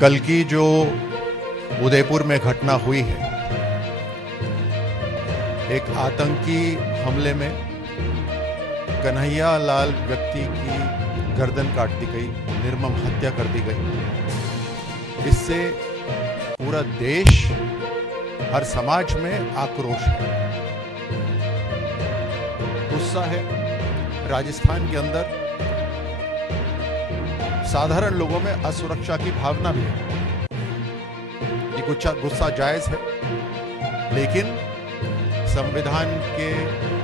कल की जो उदयपुर में घटना हुई है, एक आतंकी हमले में कन्हैया लाल व्यक्ति की गर्दन काट दी गई, निर्मम हत्या कर दी गई। इससे पूरा देश, हर समाज में आक्रोश है, गुस्सा है। राजस्थान के अंदर साधारण लोगों में असुरक्षा की भावना भी है। ये गुस्सा जायज है, लेकिन संविधान के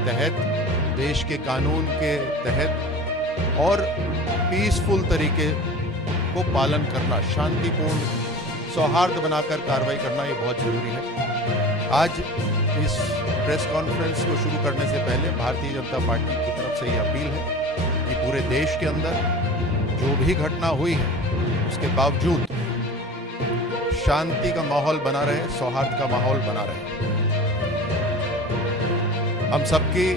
तहत, देश के कानून के तहत और पीसफुल तरीके को पालन करना, शांतिपूर्ण सौहार्द बनाकर कार्रवाई करना, ये बहुत जरूरी है। आज इस प्रेस कॉन्फ्रेंस को शुरू करने से पहले भारतीय जनता पार्टी की तरफ से ये अपील है कि पूरे देश के अंदर जो भी घटना हुई है, उसके बावजूद शांति का माहौल बना रहे, सौहार्द का माहौल बना रहे। हम सबकी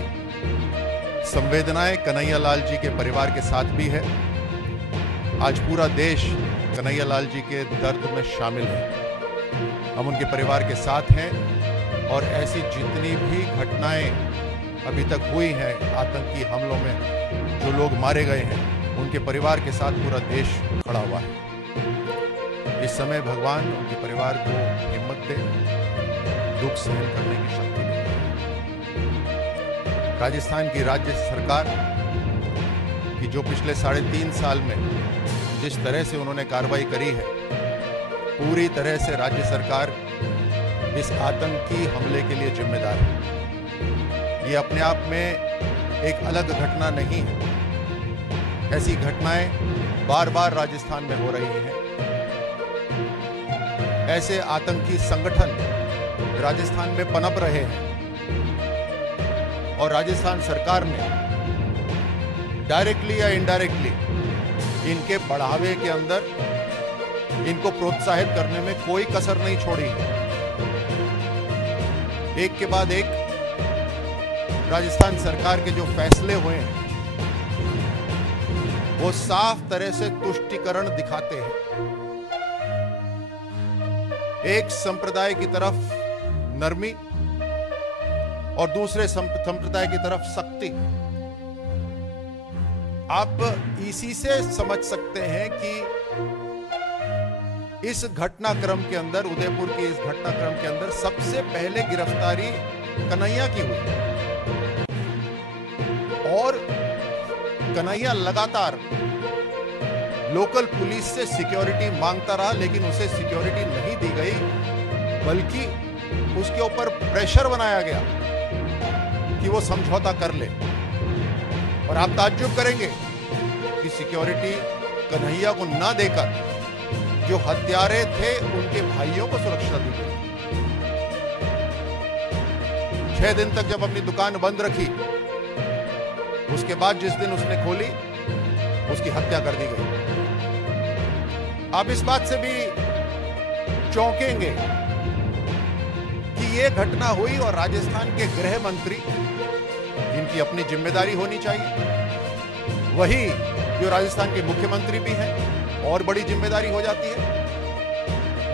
संवेदनाएं कन्हैया लाल जी के परिवार के साथ भी है। आज पूरा देश कन्हैया लाल जी के दर्द में शामिल है। हम उनके परिवार के साथ हैं और ऐसी जितनी भी घटनाएं अभी तक हुई हैं, आतंकी हमलों में जो लोग मारे गए हैं, उनके परिवार के साथ पूरा देश खड़ा हुआ है। इस समय भगवान उनके परिवार को हिम्मत दे, दुख सहन करने की शक्ति दे। राजस्थान की राज्य सरकार की जो पिछले 3.5 साल में जिस तरह से उन्होंने कार्रवाई करी है, पूरी तरह से राज्य सरकार इस आतंकी हमले के लिए जिम्मेदार है। ये अपने आप में एक अलग घटना नहीं है। ऐसी घटनाएं बार बार राजस्थान में हो रही हैं। ऐसे आतंकी संगठन राजस्थान में पनप रहे हैं और राजस्थान सरकार ने डायरेक्टली या इनडायरेक्टली इनके बढ़ावे के अंदर इनको प्रोत्साहित करने में कोई कसर नहीं छोड़ी है। एक के बाद एक राजस्थान सरकार के जो फैसले हुए हैं, वो साफ तरह से तुष्टीकरण दिखाते हैं। एक संप्रदाय की तरफ नरमी और दूसरे संप्रदाय की तरफ सख्ती। आप इसी से समझ सकते हैं कि इस घटनाक्रम के अंदर, उदयपुर की इस घटनाक्रम के अंदर सबसे पहले गिरफ्तारी कन्हैया की हुई और कन्हैया लगातार लोकल पुलिस से सिक्योरिटी मांगता रहा, लेकिन उसे सिक्योरिटी नहीं दी गई, बल्कि उसके ऊपर प्रेशर बनाया गया कि वो समझौता कर ले। और आप ताज्जुब करेंगे कि सिक्योरिटी कन्हैया को ना देकर जो हत्यारे थे उनके भाइयों को सुरक्षा दी गई। 6 दिन तक जब अपनी दुकान बंद रखी, उसके बाद जिस दिन उसने खोली, उसकी हत्या कर दी गई। आप इस बात से भी चौंकेंगे कि यह घटना हुई और राजस्थान के गृह मंत्री, इनकी अपनी जिम्मेदारी होनी चाहिए, वही जो राजस्थान के मुख्यमंत्री भी हैं, और बड़ी जिम्मेदारी हो जाती है।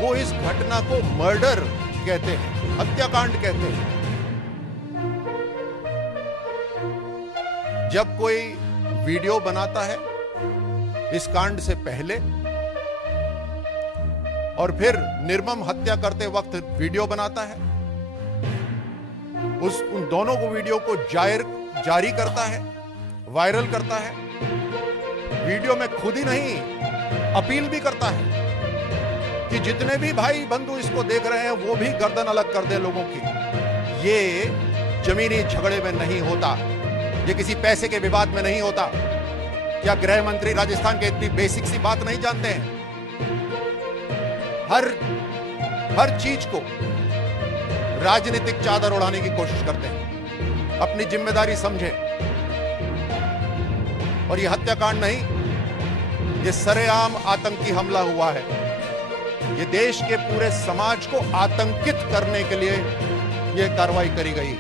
वो इस घटना को मर्डर कहते हैं, हत्याकांड कहते हैं। जब कोई वीडियो बनाता है इस कांड से पहले और फिर निर्मम हत्या करते वक्त वीडियो बनाता है, उन दोनों को वीडियो को जारी करता है, वायरल करता है, वीडियो में खुद ही नहीं अपील भी करता है कि जितने भी भाई बंधु इसको देख रहे हैं वो भी गर्दन अलग कर दे लोगों की। ये जमीनी झगड़े में नहीं होता, ये किसी पैसे के विवाद में नहीं होता। क्या गृह मंत्री राजस्थान के इतनी बेसिक सी बात नहीं जानते हैं? हर चीज को राजनीतिक चादर उड़ाने की कोशिश करते हैं। अपनी जिम्मेदारी समझें। और ये हत्याकांड नहीं, ये सरेआम आतंकी हमला हुआ है। ये देश के पूरे समाज को आतंकित करने के लिए यह कार्रवाई करी गई।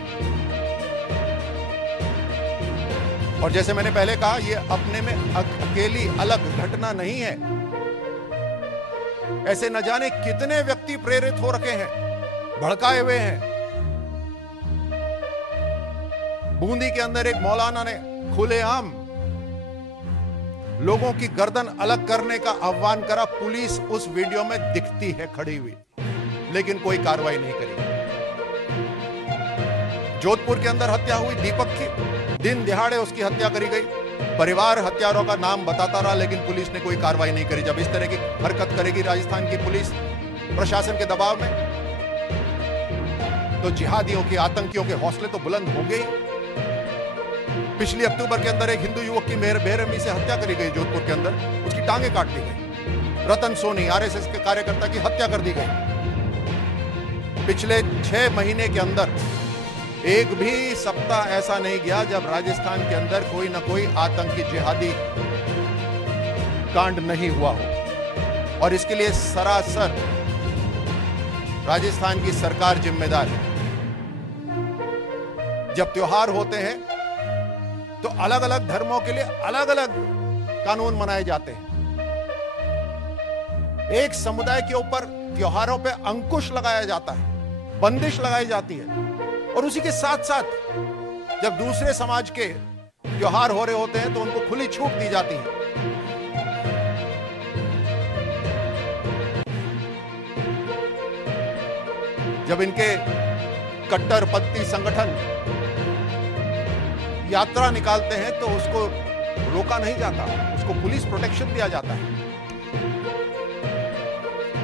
और जैसे मैंने पहले कहा, यह अपने में अकेली अलग घटना नहीं है। ऐसे न जाने कितने व्यक्ति प्रेरित हो रखे हैं, भड़काए हुए हैं। बूंदी के अंदर एक मौलाना ने खुलेआम लोगों की गर्दन अलग करने का आह्वान करा। पुलिस उस वीडियो में दिखती है खड़ी हुई, लेकिन कोई कार्रवाई नहीं करी। जोधपुर के अंदर हत्या हुई दीपक की, दिन दिहाड़े उसकी हत्या करी गई। परिवार हत्यारों का नाम बताता रहा, लेकिन पुलिस ने कोई कार्रवाई नहीं करी। जब इस तरह की हरकत करेगी राजस्थान की पुलिस प्रशासन के दबाव में, तो जिहादियों के, आतंकियों के हौसले तो बुलंद होंगे ही। पिछली अक्टूबर के अंदर एक हिंदू युवक की बेरहमी से हत्या करी गई जोधपुर के अंदर, उसकी टांगे काट दी गई। रतन सोनी आरएसएस के कार्यकर्ता की हत्या कर दी गई। पिछले 6 महीने के अंदर एक भी सप्ताह ऐसा नहीं गया जब राजस्थान के अंदर कोई ना कोई आतंकी जिहादी कांड नहीं हुआ हो, और इसके लिए सरासर राजस्थान की सरकार जिम्मेदार है। जब त्योहार होते हैं तो अलग अलग धर्मों के लिए अलग अलग कानून मनाए जाते हैं। एक समुदाय के ऊपर त्योहारों पे अंकुश लगाया जाता है, बंदिश लगाई जाती है, और उसी के साथ साथ जब दूसरे समाज के त्योहार हो रहे होते हैं तो उनको खुली छूट दी जाती है। जब इनके कट्टरपंथी संगठन यात्रा निकालते हैं तो उसको रोका नहीं जाता, उसको पुलिस प्रोटेक्शन दिया जाता है।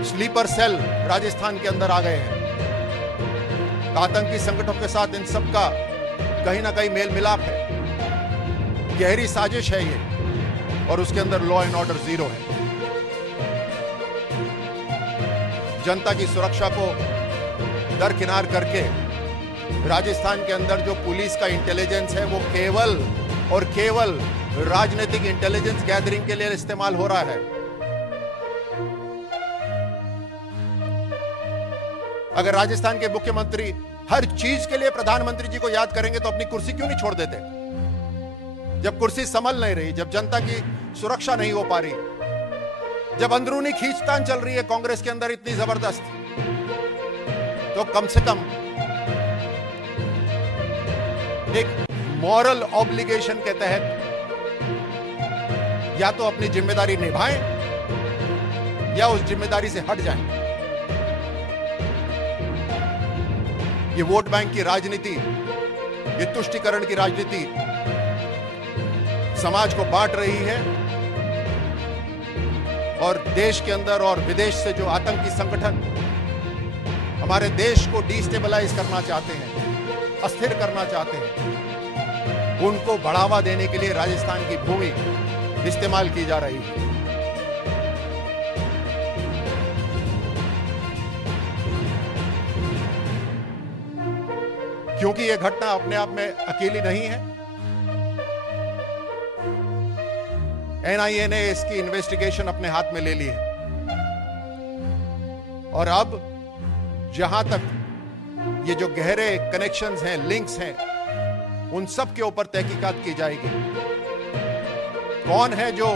स्लीपर सेल राजस्थान के अंदर आ गए हैं। आतंकी संगठनों के साथ इन सब का कहीं ना कहीं मेल मिलाप है, गहरी साजिश है ये, और उसके अंदर लॉ एंड ऑर्डर जीरो है। जनता की सुरक्षा को दरकिनार करके राजस्थान के अंदर जो पुलिस का इंटेलिजेंस है वो केवल और केवल राजनीतिक इंटेलिजेंस गैदरिंग के लिए इस्तेमाल हो रहा है। अगर राजस्थान के मुख्यमंत्री हर चीज के लिए प्रधानमंत्री जी को याद करेंगे तो अपनी कुर्सी क्यों नहीं छोड़ देते? जब कुर्सी संभल नहीं रही, जब जनता की सुरक्षा नहीं हो पा रही, जब अंदरूनी खींचतान चल रही है कांग्रेस के अंदर इतनी जबरदस्त, तो कम से कम एक मॉरल ऑब्लिगेशन के तहत या तो अपनी जिम्मेदारी निभाएं या उस जिम्मेदारी से हट जाएं। ये वोट बैंक की राजनीति, ये तुष्टीकरण की राजनीति समाज को बांट रही है, और देश के अंदर और विदेश से जो आतंकी संगठन हमारे देश को डिस्टेबलाइज करना चाहते हैं, अस्थिर करना चाहते हैं, उनको बढ़ावा देने के लिए राजस्थान की भूमि इस्तेमाल की जा रही है। क्योंकि यह घटना अपने आप में अकेली नहीं है। एनआईए ने इसकी इन्वेस्टिगेशन अपने हाथ में ले ली है, और अब जहां तक ये जो गहरे कनेक्शंस हैं, लिंक्स हैं, उन सब के ऊपर तहकीकात की जाएगी। कौन है जो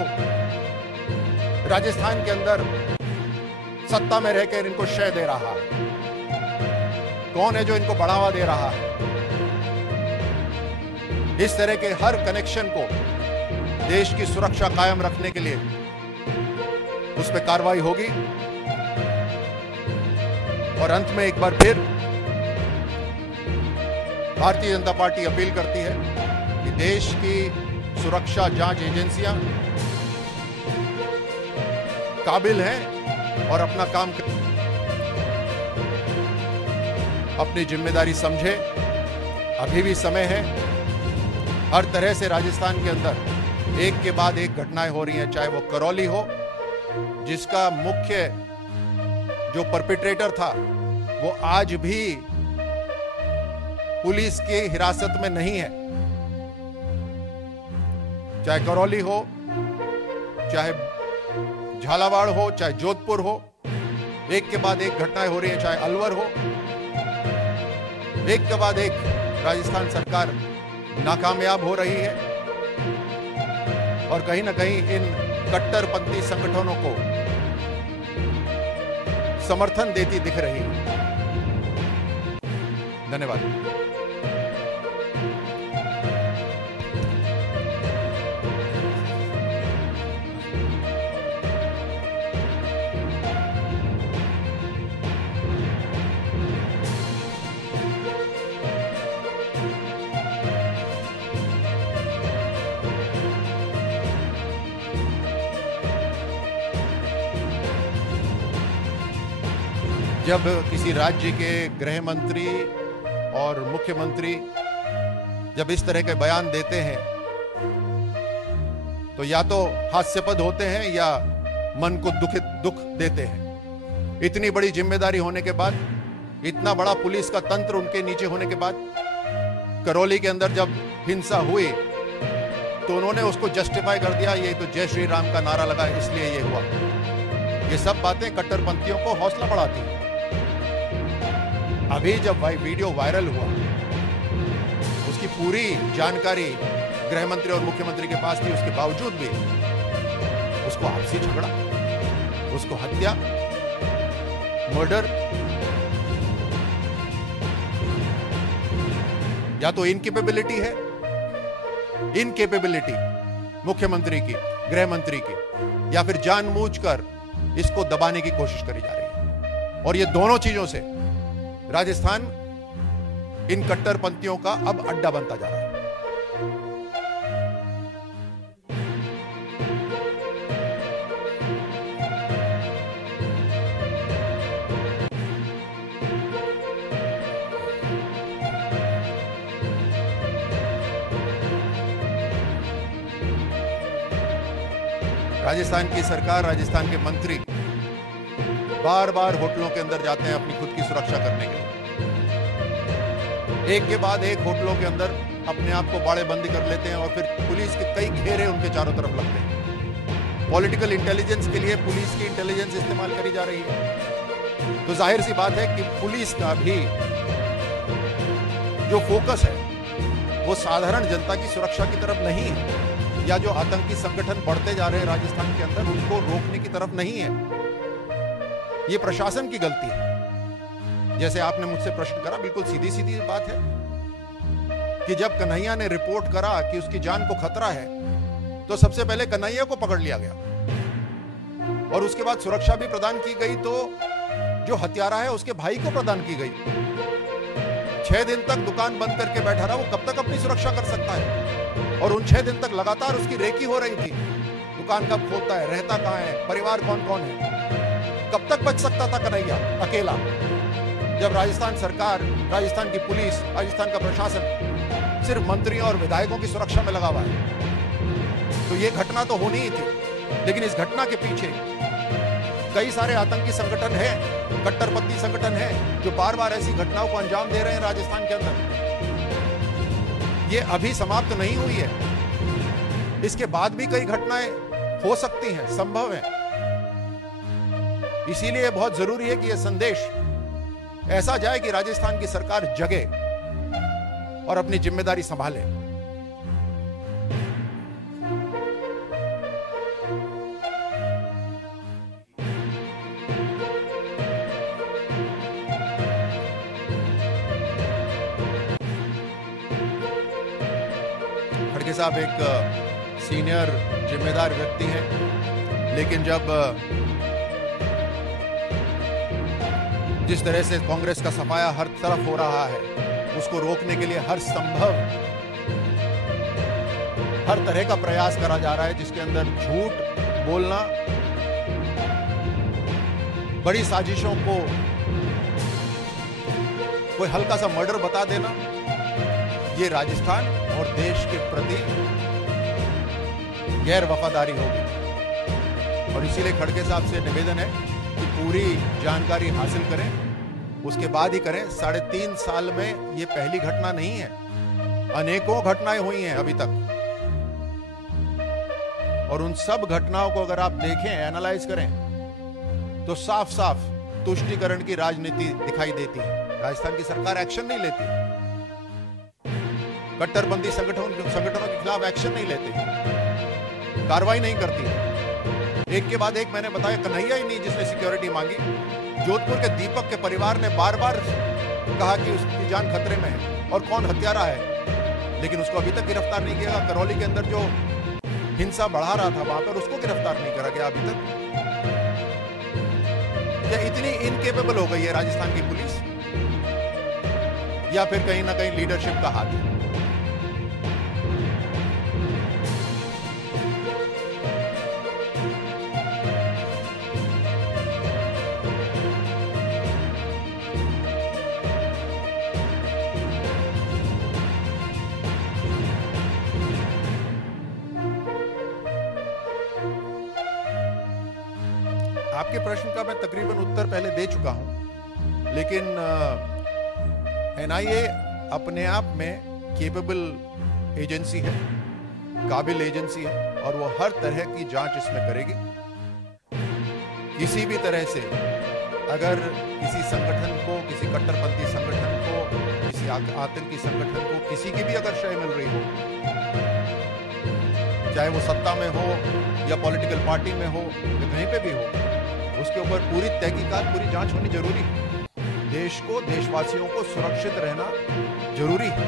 राजस्थान के अंदर सत्ता में रहकर इनको शय दे रहा है, कौन है जो इनको बढ़ावा दे रहा है? इस तरह के हर कनेक्शन को देश की सुरक्षा कायम रखने के लिए उस पर कार्रवाई होगी। और अंत में एक बार फिर भारतीय जनता पार्टी अपील करती है कि देश की सुरक्षा जांच एजेंसियां काबिल हैं और अपना काम अपनी जिम्मेदारी समझे। अभी भी समय है। हर तरह से राजस्थान के अंदर एक के बाद एक घटनाएं हो रही हैं, चाहे वो करौली हो, जिसका मुख्य जो परपिट्रेटर था वो आज भी पुलिस की हिरासत में नहीं है। चाहे करौली हो, चाहे झालावाड़ हो, चाहे जोधपुर हो, एक के बाद एक घटनाएं हो रही है, चाहे अलवर हो, एक के बाद एक राजस्थान सरकार नाकामयाब हो रही है। और कहीं ना कहीं इन कट्टरपंथी संगठनों को समर्थन देती दिख रही है। धन्यवाद। जब किसी राज्य के गृह मंत्री और मुख्यमंत्री जब इस तरह के बयान देते हैं तो या तो हास्यास्पद होते हैं या मन को दुख देते हैं। इतनी बड़ी जिम्मेदारी होने के बाद, इतना बड़ा पुलिस का तंत्र उनके नीचे होने के बाद, करौली के अंदर जब हिंसा हुई तो उन्होंने उसको जस्टिफाई कर दिया, ये तो जय श्री राम का नारा लगा इसलिए ये हुआ। ये सब बातें कट्टरपंथियों को हौसला बढ़ाती हैं। अभी जब वीडियो वायरल हुआ, उसकी पूरी जानकारी गृह मंत्री और मुख्यमंत्री के पास थी, उसके बावजूद भी उसको आपसी झगड़ा, उसको हत्या, मर्डर, या तो इनकेपेबिलिटी है, इनकेपेबिलिटी मुख्यमंत्री की, गृह मंत्री की, या फिर जानबूझकर इसको दबाने की कोशिश करी जा रही है। और ये दोनों चीजों से राजस्थान इन कट्टरपंथियों का अब अड्डा बनता जा रहा है। राजस्थान की सरकार, राजस्थान के मंत्री बार बार होटलों के अंदर जाते हैं अपनी खुद की सुरक्षा करने के लिए। एक के बाद एक होटलों के अंदर अपने आप को बाड़ेबंदी कर लेते हैं और फिर पुलिस के कई घेरे उनके चारों तरफ लगते हैं। पॉलिटिकल इंटेलिजेंस के लिए पुलिस की इंटेलिजेंस इस्तेमाल करी जा रही है। तो जाहिर सी बात है कि पुलिस का भी जो फोकस है वो साधारण जनता की सुरक्षा की तरफ नहीं है, या जो आतंकी संगठन बढ़ते जा रहे हैं राजस्थान के अंदर उनको रोकने की तरफ नहीं है। ये प्रशासन की गलती है। जैसे आपने मुझसे प्रश्न करा, बिल्कुल सीधी सीधी बात है कि जब कन्हैया ने रिपोर्ट करा कि उसकी जान को खतरा है तो सबसे पहले कन्हैया को पकड़ लिया गया और उसके बाद सुरक्षा भी प्रदान की गई, तो जो हत्यारा है उसके भाई को प्रदान की गई। 6 दिन तक दुकान बंद करके बैठा रहा, वो कब तक अपनी सुरक्षा कर सकता है? और उन 6 दिन तक लगातार उसकी रेकी हो रही थी। दुकान कब खोलता है, रहता कहां है, परिवार कौन कौन है, कब तक बच सकता था कन्हैया अकेला? जब राजस्थान सरकार, राजस्थान की पुलिस, राजस्थान का प्रशासन सिर्फ मंत्रियों और विधायकों की सुरक्षा में लगा हुआ है, तो यह घटना तो होनी ही थी। लेकिन इस घटना के पीछे कई सारे आतंकी संगठन हैं, कट्टरपंथी संगठन हैं, जो बार बार ऐसी घटनाओं को अंजाम दे रहे हैं राजस्थान के अंदर। ये अभी समाप्त नहीं हुई है, इसके बाद भी कई घटनाएं हो सकती हैं, संभव है। इसीलिए बहुत जरूरी है कि यह संदेश ऐसा जाए कि राजस्थान की सरकार जगे और अपनी जिम्मेदारी संभाले। खड़गे साहब एक सीनियर जिम्मेदार व्यक्ति हैं, लेकिन जब जिस तरह से कांग्रेस का सफाया हर तरफ हो रहा है, उसको रोकने के लिए हर संभव, हर तरह का प्रयास करा जा रहा है, जिसके अंदर झूठ बोलना, बड़ी साजिशों को कोई हल्का सा मर्डर बता देना, ये राजस्थान और देश के प्रति गैर वफादारी होगी। और इसीलिए खड़गे साहब से निवेदन है कि पूरी जानकारी हासिल करें, उसके बाद ही करें। 3.5 साल में ये पहली घटना नहीं है, अनेकों घटनाएं हुई हैं अभी तक, और उन सब घटनाओं को अगर आप देखें, एनालाइज करें, तो साफ साफ तुष्टीकरण की राजनीति दिखाई देती है। राजस्थान की सरकार एक्शन नहीं लेती, कट्टरपंथी संगठनों के खिलाफ एक्शन नहीं लेती, कार्रवाई नहीं करती। एक के बाद एक मैंने बताया, कन्हैया ही नहीं जिसने सिक्योरिटी मांगी, जोधपुर के दीपक के परिवार ने बार बार कहा कि उसकी जान खतरे में है और कौन हत्यारा है, लेकिन उसको अभी तक गिरफ्तार नहीं किया। करौली के अंदर जो हिंसा बढ़ा रहा था वहां पर उसको गिरफ्तार नहीं करा गया अभी तक। क्या इतनी इनकेपेबल हो गई है राजस्थान की पुलिस, या फिर कहीं ना कहीं लीडरशिप का हाथ है? आपके प्रश्न का मैं तकरीबन उत्तर पहले दे चुका हूं, लेकिन एनआईए अपने आप में केपेबल एजेंसी है, काबिल एजेंसी है, और वो हर तरह की जांच इसमें करेगी। किसी भी तरह से अगर किसी संगठन को, किसी कट्टरपंथी संगठन को, किसी आतंकी संगठन को किसी की भी अगर शय मिल रही हो, चाहे वो सत्ता में हो या पॉलिटिकल पार्टी में हो या कहीं पे भी हो, उसके ऊपर पूरी तहकीकात, पूरी जांच होनी जरूरी है। देश को, देशवासियों को सुरक्षित रहना जरूरी है।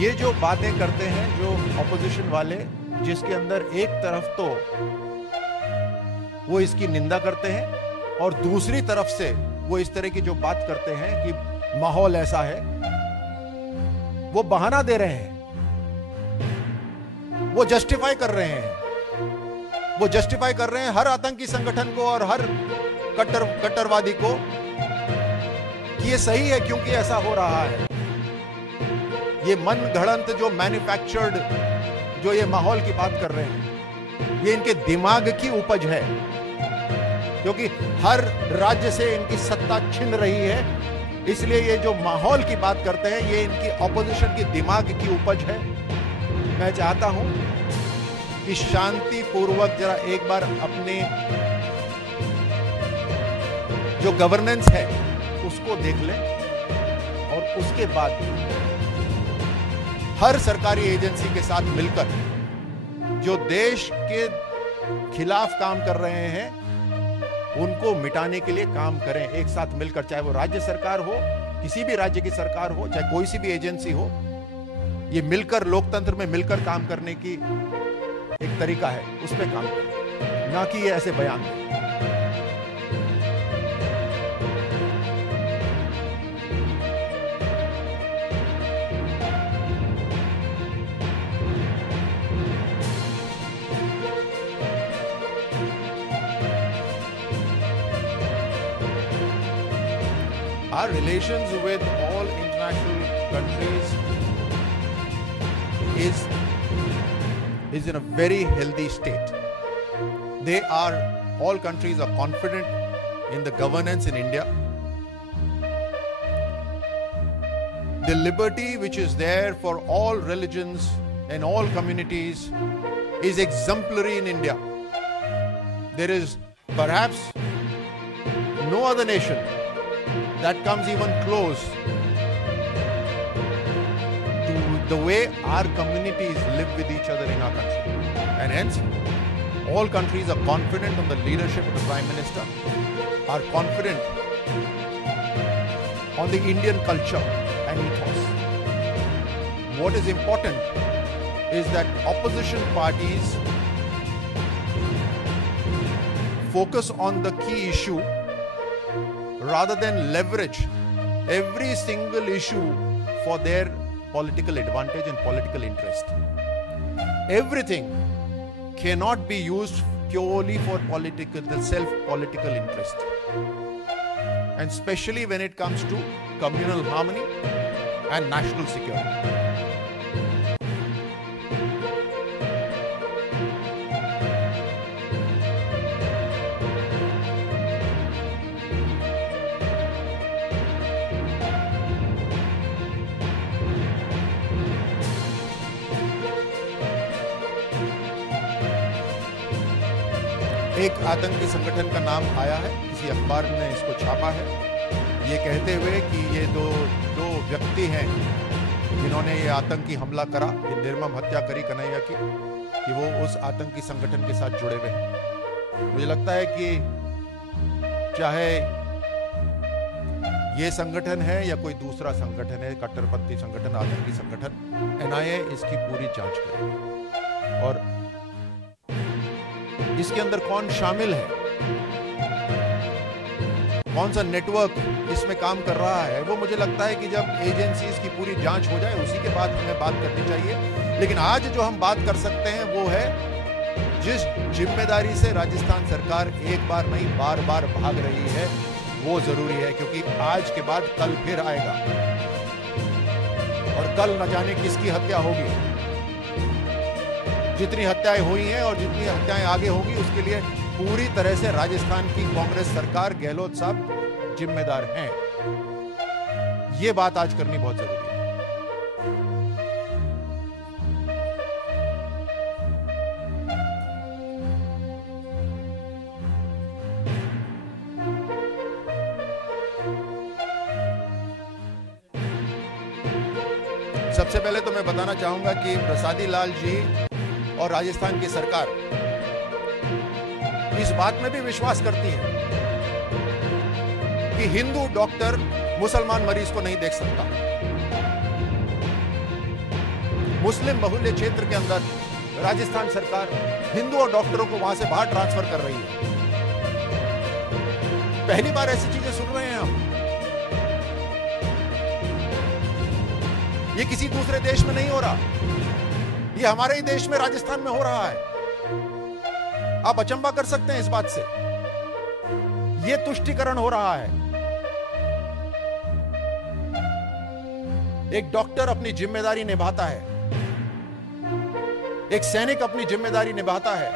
ये जो बातें करते हैं जो ऑपोजिशन वाले, जिसके अंदर एक तरफ तो वो इसकी निंदा करते हैं और दूसरी तरफ से वो इस तरह की जो बात करते हैं कि माहौल ऐसा है, वो बहाना दे रहे हैं, वो जस्टिफाई कर रहे हैं, वो जस्टिफाई कर रहे हैं हर आतंकी संगठन को और हर कट्टरवादी को कि ये सही है क्योंकि ऐसा हो रहा है। ये मन घड़ंत जो मैन्युफैक्चर्ड जो ये माहौल की बात कर रहे हैं, ये इनके दिमाग की उपज है, क्योंकि हर राज्य से इनकी सत्ता छिन रही है। इसलिए ये जो माहौल की बात करते हैं, ये इनकी ऑपोजिशन की दिमाग की उपज है। मैं चाहता हूं कि शांतिपूर्वक जरा एक बार अपने जो गवर्नेंस है उसको देख लें, और उसके बाद हर सरकारी एजेंसी के साथ मिलकर जो देश के खिलाफ काम कर रहे हैं उनको मिटाने के लिए काम करें, एक साथ मिलकर। चाहे वो राज्य सरकार हो, किसी भी राज्य की सरकार हो, चाहे कोई सी भी एजेंसी हो, ये मिलकर, लोकतंत्र में मिलकर काम करने की एक तरीका है, उस पर काम करें, ना कि ये ऐसे बयान दें। Our relations with all international countries is in a very healthy state. All countries are confident in the governance in India. The liberty which is there for all religions and all communities is exemplary in India. There is perhaps no other nation that comes even close to the way our communities live with each other in our country. And hence, all countries are confident on the leadership of the Prime Minister, are confident on the Indian culture and ethos. What is important is that opposition parties focus on the key issue rather than leverage every single issue for their political advantage and political interest. Everything cannot be used purely for self-political interest. And especially when it comes to communal harmony and national security. एक आतंकी संगठन का नाम आया है, किसी अखबार ने इसको छापा है, ये कहते हुए कि ये दो व्यक्ति हैं जिन्होंने ये आतंकी हमला करा, ये निर्मम हत्या करी कन्हैया की, कि वो उस आतंकी संगठन के साथ जुड़े हुए हैं। मुझे लगता है कि चाहे ये संगठन है या कोई दूसरा संगठन है, कट्टरपंथी संगठन, आतंकी संगठन, एनआईए इसकी पूरी जांच करे और इसके अंदर कौन शामिल है, कौन सा नेटवर्क इसमें काम कर रहा है, वो मुझे लगता है कि जब एजेंसीज की पूरी जांच हो जाए उसी के बाद हमें बात करनी चाहिए। लेकिन आज जो हम बात कर सकते हैं वो है जिस जिम्मेदारी से राजस्थान सरकार एक बार नहीं बार बार भाग रही है, वो जरूरी है, क्योंकि आज के बाद कल फिर आएगा और कल न जाने किसकी हत्या होगी। जितनी हत्याएं हुई हैं और जितनी हत्याएं आगे होगी उसके लिए पूरी तरह से राजस्थान की कांग्रेस सरकार, गहलोत साहब जिम्मेदार हैं। यह बात आज करनी बहुत जरूरी है। सबसे पहले तो मैं बताना चाहूंगा कि प्रसादी लाल जी और राजस्थान की सरकार इस बात में भी विश्वास करती है कि हिंदू डॉक्टर मुसलमान मरीज को नहीं देख सकता। मुस्लिम बहुल्य क्षेत्र के अंदर राजस्थान सरकार हिंदू और डॉक्टरों को वहां से बाहर ट्रांसफर कर रही है। पहली बार ऐसी चीजें सुन रहे हैं हम। ये किसी दूसरे देश में नहीं हो रहा, ये हमारे ही देश में, राजस्थान में हो रहा है। आप अचंभा कर सकते हैं इस बात से। ये तुष्टीकरण हो रहा है। एक डॉक्टर अपनी जिम्मेदारी निभाता है, एक सैनिक अपनी जिम्मेदारी निभाता है।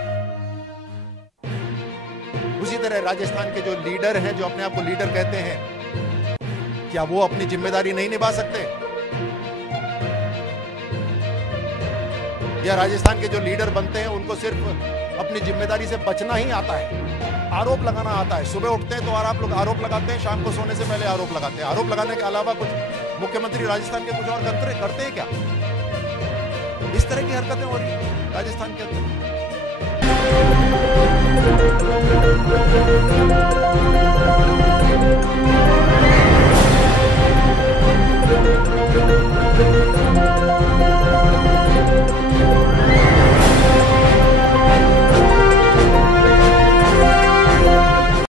उसी तरह राजस्थान के जो लीडर हैं, जो अपने आप को लीडर कहते हैं, क्या वो अपनी जिम्मेदारी नहीं निभा सकते? या राजस्थान के जो लीडर बनते हैं उनको सिर्फ अपनी जिम्मेदारी से बचना ही आता है, आरोप लगाना आता है? सुबह उठते हैं तो आप लोग आरोप लगाते हैं, शाम को सोने से पहले आरोप लगाते हैं। आरोप लगाने के अलावा कुछ मुख्यमंत्री राजस्थान के कुछ और करते हैं क्या? इस तरह की हरकतें हो रही है राजस्थान के अंदर।